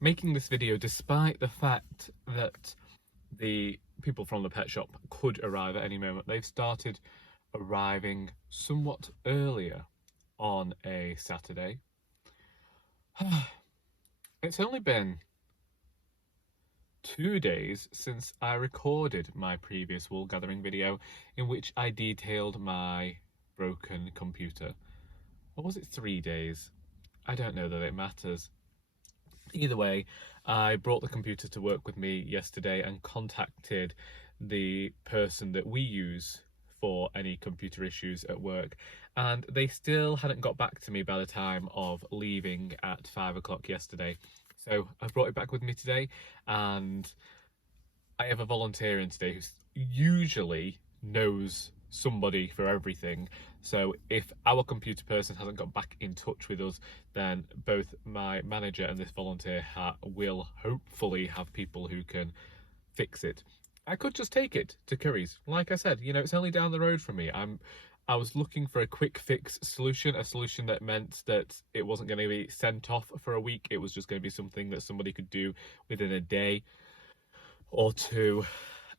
making this video despite the fact that the people from the pet shop could arrive at any moment. They've started arriving somewhat earlier on a Saturday. It's only been 2 days since I recorded my previous wool gathering video in which I detailed my broken computer. Or was it 3 days? I don't know that it matters. Either way, I brought the computer to work with me yesterday and contacted the person that we use for any computer issues at work, and they still hadn't got back to me by the time of leaving at 5 o'clock yesterday. So I brought it back with me today, and I have a volunteer in today who usually knows somebody for everything. So if our computer person hasn't got back in touch with us, then both my manager and this volunteer will hopefully have people who can fix it. I could just take it to Curry's. Like I said, it's only down the road from me. I was looking for a quick fix solution, a solution that meant that it wasn't going to be sent off for a week. It was just going to be something that somebody could do within a day or two,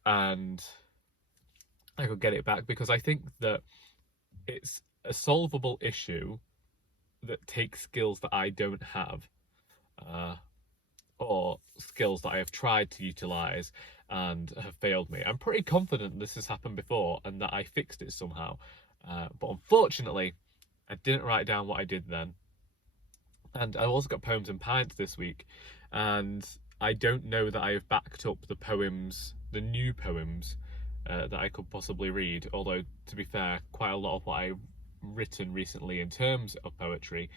and I could get it back, because I think that it's a solvable issue that takes skills that I don't have, or skills that I have tried to utilise and have failed me. I'm pretty confident this has happened before and that I fixed it somehow, but unfortunately I didn't write down what I did then. And I also got Poems and Pints this week, and I don't know that I have backed up the poems, the new poems, that I could possibly read, although to be fair, quite a lot of what I've written recently in terms of poetry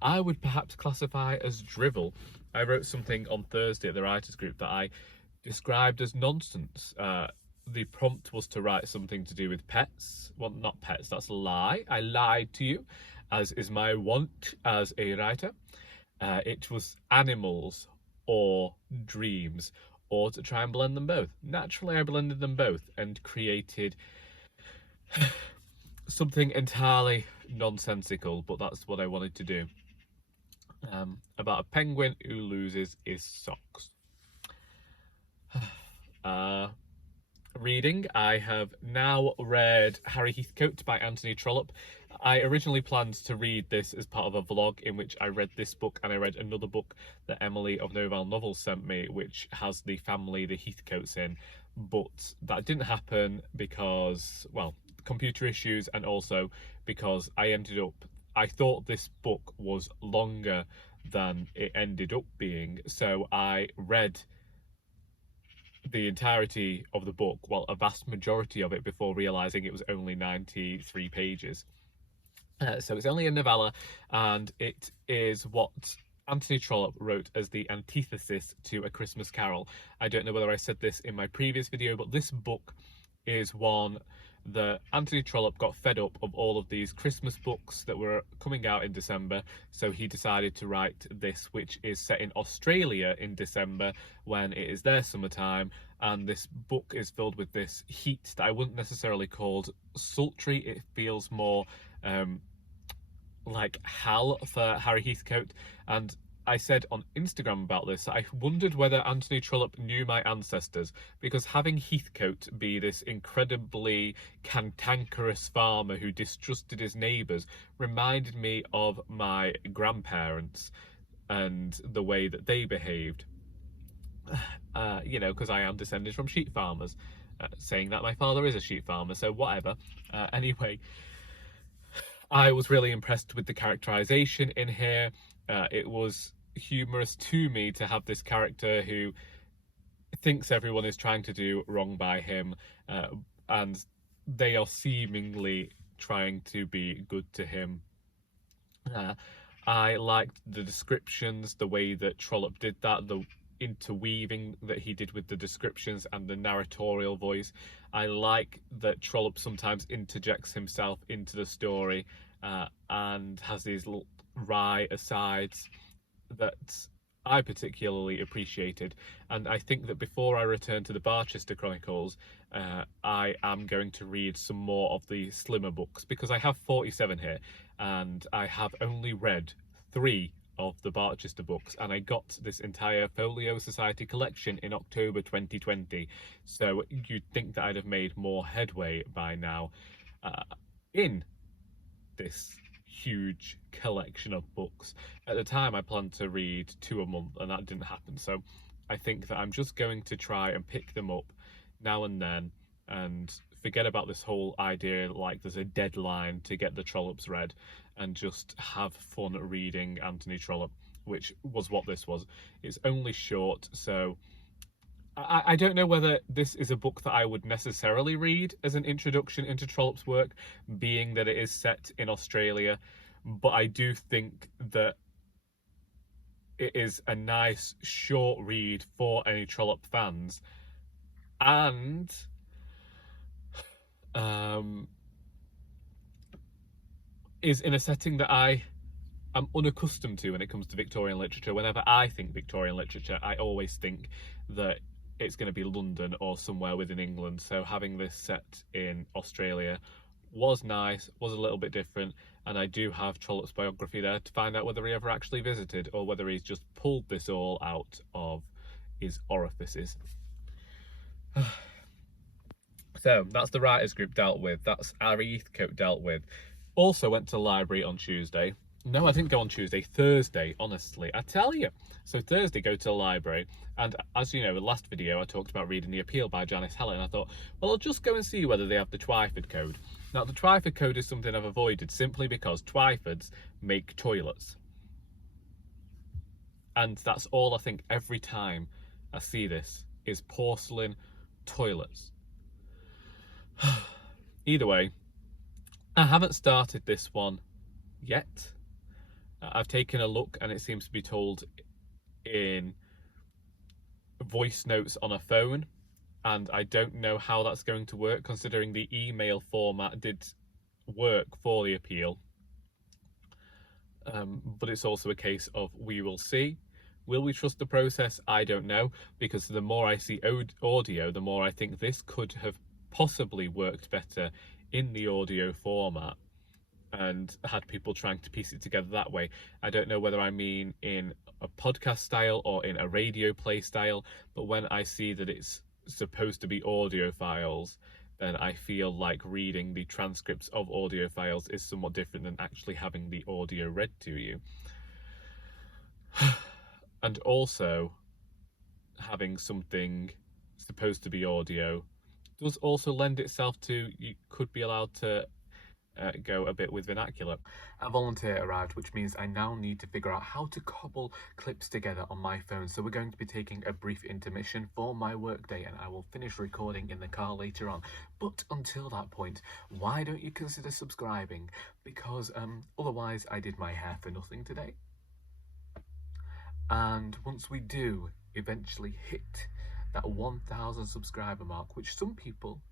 I would perhaps classify as drivel. I wrote something on Thursday at the writers group that I described as nonsense. The prompt was to write something to do with pets. Well, not pets, that's a lie. I lied to you, as is my wont as a writer. It was animals or dreams, or to try and blend them both. Naturally, I blended them both and created something entirely nonsensical, but that's what I wanted to do. About a penguin who loses his socks. Reading, I have now read Harry Heathcote by Anthony Trollope. I originally planned to read this as part of a vlog in which I read this book and I read another book that Emily of Novel Novels sent me, which has the family the Heathcotes in, but that didn't happen because, well, computer issues, and also because I thought this book was longer than it ended up being, so I read the entirety of the book, well, a vast majority of it, before realising it was only 93 pages. So it's only a novella, and it is what Anthony Trollope wrote as the antithesis to A Christmas Carol. I don't know whether I said this in my previous video, but this book is one that Anthony Trollope got fed up of all of these Christmas books that were coming out in December, so he decided to write this, which is set in Australia in December when it is their summertime, and this book is filled with this heat that I wouldn't necessarily call sultry. It feels more like hell for Harry Heathcote, and I said on Instagram about this, I wondered whether Anthony Trollope knew my ancestors, because having Heathcote be this incredibly cantankerous farmer who distrusted his neighbours reminded me of my grandparents and the way that they behaved. Because I am descended from sheep farmers, saying that my father is a sheep farmer, so whatever. Anyway, I was really impressed with the characterization in here. It was humorous to me to have this character who thinks everyone is trying to do wrong by him, and they are seemingly trying to be good to him. I liked the descriptions, the way that Trollope did that, the interweaving that he did with the descriptions and the narratorial voice. I like that Trollope sometimes interjects himself into the story and has these little wry asides that I particularly appreciated. And I think that before I return to the Barchester Chronicles, I am going to read some more of the slimmer books, because I have 47 here and I have only read 3 of the Barchester books, and I got this entire Folio Society collection in October 2020. So you'd think that I'd have made more headway by now in this huge collection of books. At the time, I planned to read 2 a month, and that didn't happen. So I think that I'm just going to try and pick them up now and then and forget about this whole idea like there's a deadline to get the Trollops read, and just have fun reading Anthony Trollope, which was what this was. It's only short, so I don't know whether this is a book that I would necessarily read as an introduction into Trollope's work, being that it is set in Australia, but I do think that it is a nice short read for any Trollope fans, and is in a setting that I am unaccustomed to when it comes to Victorian literature. Whenever I think Victorian literature, I always think that it's going to be London or somewhere within England. So having this set in Australia was nice, was a little bit different, and I do have Trollope's biography there to find out whether he ever actually visited or whether he's just pulled this all out of his orifices. So that's the writers group dealt with. That's Ari Heathcote dealt with. Also went to the library on Tuesday. No, I didn't go on Tuesday, Thursday, honestly, I tell you. So Thursday, go to the library, and as you know, in the last video, I talked about reading The Appeal by Janice Helen. I thought, well, I'll just go and see whether they have the Twyford Code. Now, the Twyford Code is something I've avoided simply because Twyfords make toilets. And that's all I think every time I see this, is porcelain toilets. Either way, I haven't started this one yet. I've taken a look and it seems to be told in voice notes on a phone, and I don't know how that's going to work considering the email format did work for The Appeal. But it's also a case of we will see. Will we trust the process? I don't know, because the more I see audio, the more I think this could have possibly worked better in the audio format and had people trying to piece it together that way. I don't know whether I mean in a podcast style or in a radio play style, but when I see that it's supposed to be audio files, then I feel like reading the transcripts of audio files is somewhat different than actually having the audio read to you. And also, having something supposed to be audio does also lend itself to, you could be allowed to go a bit with vernacular. A volunteer arrived, which means I now need to figure out how to cobble clips together on my phone. So we're going to be taking a brief intermission for my workday, and I will finish recording in the car later on. But until that point, why don't you consider subscribing? Because otherwise I did my hair for nothing today. And once we do eventually hit that 1,000 subscriber mark, which some people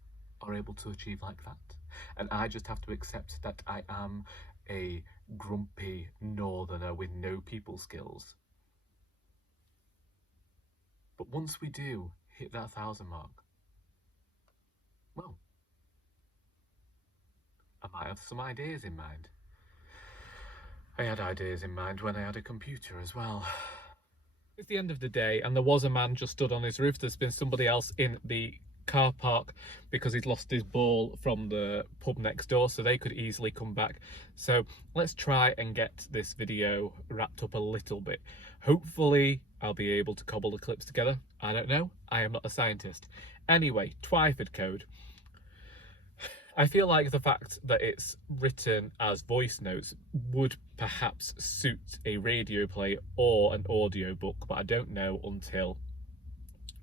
are able to achieve like that, and I just have to accept that I am a grumpy northerner with no people skills. But once we do hit that 1,000 mark, well, I might have some ideas in mind. I had ideas in mind when I had a computer as well. It's the end of the day, and there was a man just stood on his roof. There's been somebody else in the car park because he'd lost his ball from the pub next door, so they could easily come back. So let's try and get this video wrapped up a little bit. Hopefully I'll be able to cobble the clips together. I don't know, I am not a scientist. Anyway, Twyford Code. I feel like the fact that it's written as voice notes would perhaps suit a radio play or an audio book, but I don't know until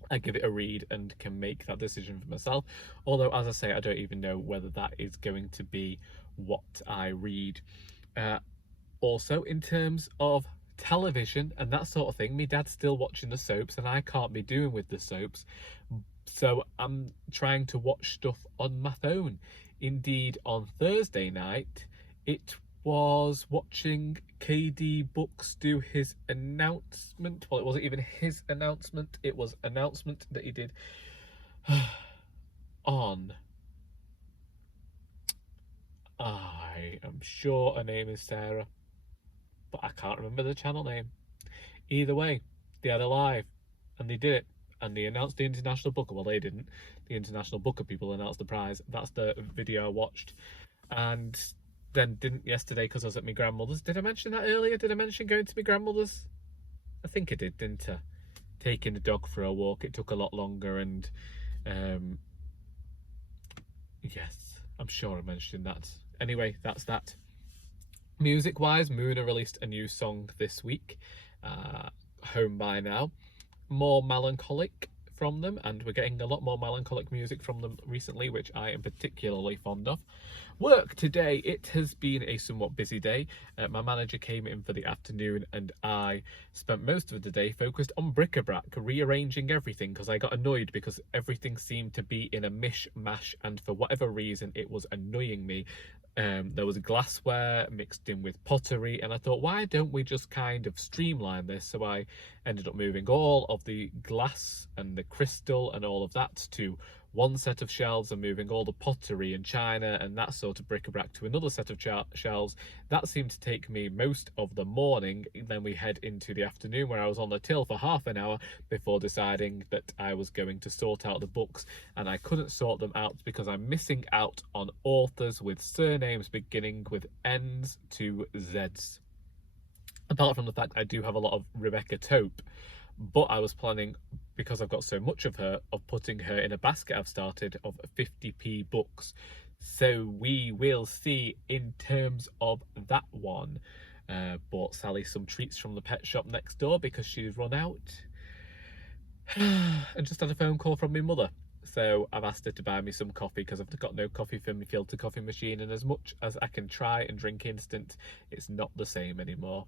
I give it a read and can make that decision for myself. Although, as I say, I don't even know whether that is going to be what I read. Also, in terms of television and that sort of thing, my dad's still watching the soaps and I can't be doing with the soaps. So I'm trying to watch stuff on my phone. Indeed, on Thursday night, it was watching KD Books do his announcement. Well, it wasn't even his announcement. It was an announcement that he did on, I am sure her name is Sarah. but I can't remember the channel name. Either way, they had a live and they did it. And they announced the International Booker. Well, they didn't. The International Booker people announced the prize. That's the video I watched. And then didn't yesterday because I was at my grandmother's. Did I mention that earlier? Did I mention going to my grandmother's? I think I did, didn't I? Taking the dog for a walk. It took a lot longer and yes, I'm sure I mentioned that. Anyway, that's that. Music wise, Moona released a new song this week, Home by Now. More melancholic from them, and we're getting a lot more melancholic music from them recently, which I am particularly fond of. Work today, it has been a somewhat busy day. My manager came in for the afternoon and I spent most of the day focused on bric-a-brac, rearranging everything because I got annoyed because everything seemed to be in a mishmash and for whatever reason it was annoying me. There was glassware mixed in with pottery and I thought, why don't we just kind of streamline this? So I ended up moving all of the glass and the crystal and all of that to one set of shelves and moving all the pottery and china and that sort of bric-a-brac to another set of shelves. That seemed to take me most of the morning. Then we head into the afternoon where I was on the till for half an hour before deciding that I was going to sort out the books, and I couldn't sort them out because I'm missing out on authors with surnames beginning with N's to Z's. Apart from the fact I do have a lot of Rebecca Tope, but I was planning, because I've got so much of her, of putting her in a basket I've started of 50p books. So we will see in terms of that one. Bought Sally some treats from the pet shop next door because she's run out. And just had a phone call from my mother. So I've asked her to buy me some coffee because I've got no coffee for my filter coffee machine, and as much as I can try and drink instant, it's not the same anymore.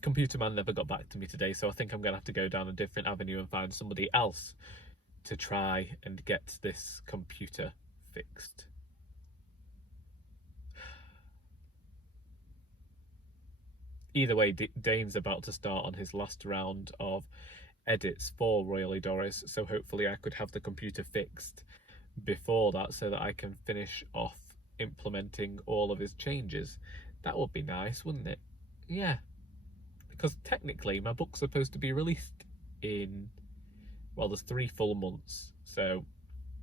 Computer man never got back to me today, so I think I'm going to have to go down a different avenue and find somebody else to try and get this computer fixed. Either way, Dane's about to start on his last round of edits for Royally Doris, so hopefully I could have the computer fixed before that so that I can finish off implementing all of his changes. That would be nice, wouldn't it? Yeah. Because technically my book's supposed to be released in, well, there's 3 full months, so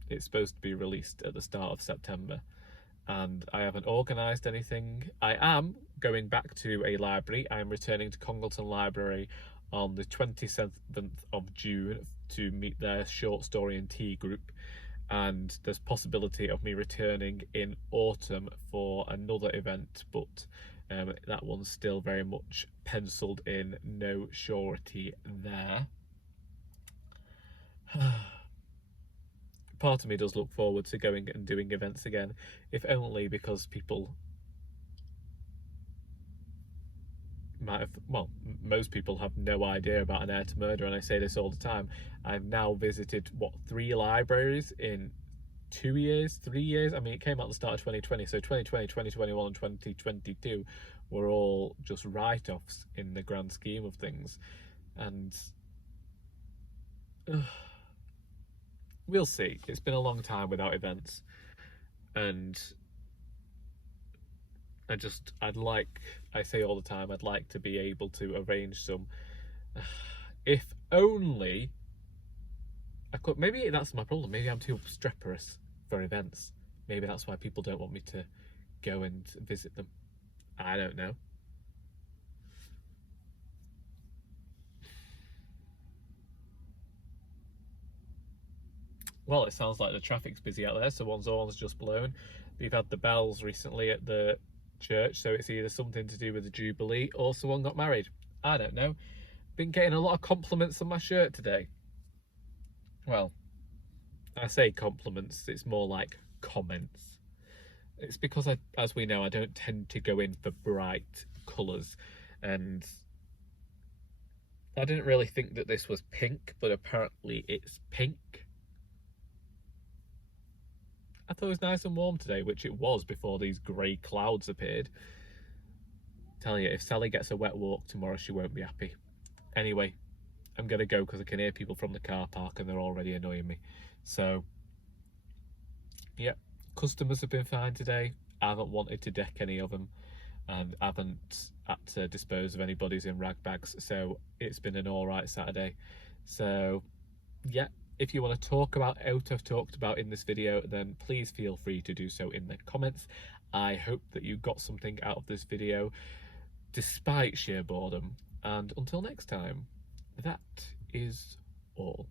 it's supposed to be released at the start of September, and I haven't organised anything. I am going back to a library. I am returning to Congleton Library on the 27th of June to meet their short story and tea group, and there's possibility of me returning in autumn for another event, but that one's still very much penciled in, no surety there. Part of me does look forward to going and doing events again, if only because people might have, well, most people have no idea about An Heir to Murder, and I say this all the time. I've now visited, what, 3 libraries in 2 years, 3 years? I mean, it came out at the start of 2020, so 2020, 2021 and 2022 were all just write-offs in the grand scheme of things. And we'll see. It's been a long time without events, and I say all the time, I'd like to be able to arrange some. If only I could. Maybe that's my problem. Maybe I'm too obstreperous for events. Maybe that's why people don't want me to go and visit them. I don't know. Well, it sounds like the traffic's busy out there, so one's horn's just blown. They've had the bells recently at the church, so it's either something to do with the Jubilee or someone got married. I don't know. Been getting a lot of compliments on my shirt today. Well, I say compliments, it's more like comments. It's because, as we know, I don't tend to go in for bright colours, and I didn't really think that this was pink, but apparently it's pink. I thought it was nice and warm today, which it was before these grey clouds appeared. Tell you, if Sally gets a wet walk tomorrow, she won't be happy. Anyway, I'm going to go because I can hear people from the car park and they're already annoying me. So, yeah, customers have been fine today. I haven't wanted to deck any of them, and I haven't had to dispose of anybody's in rag bags, so it's been an alright Saturday. So yeah, if you want to talk about out I've talked about in this video, then please feel free to do so in the comments. I hope that you got something out of this video despite sheer boredom, and until next time, that is all.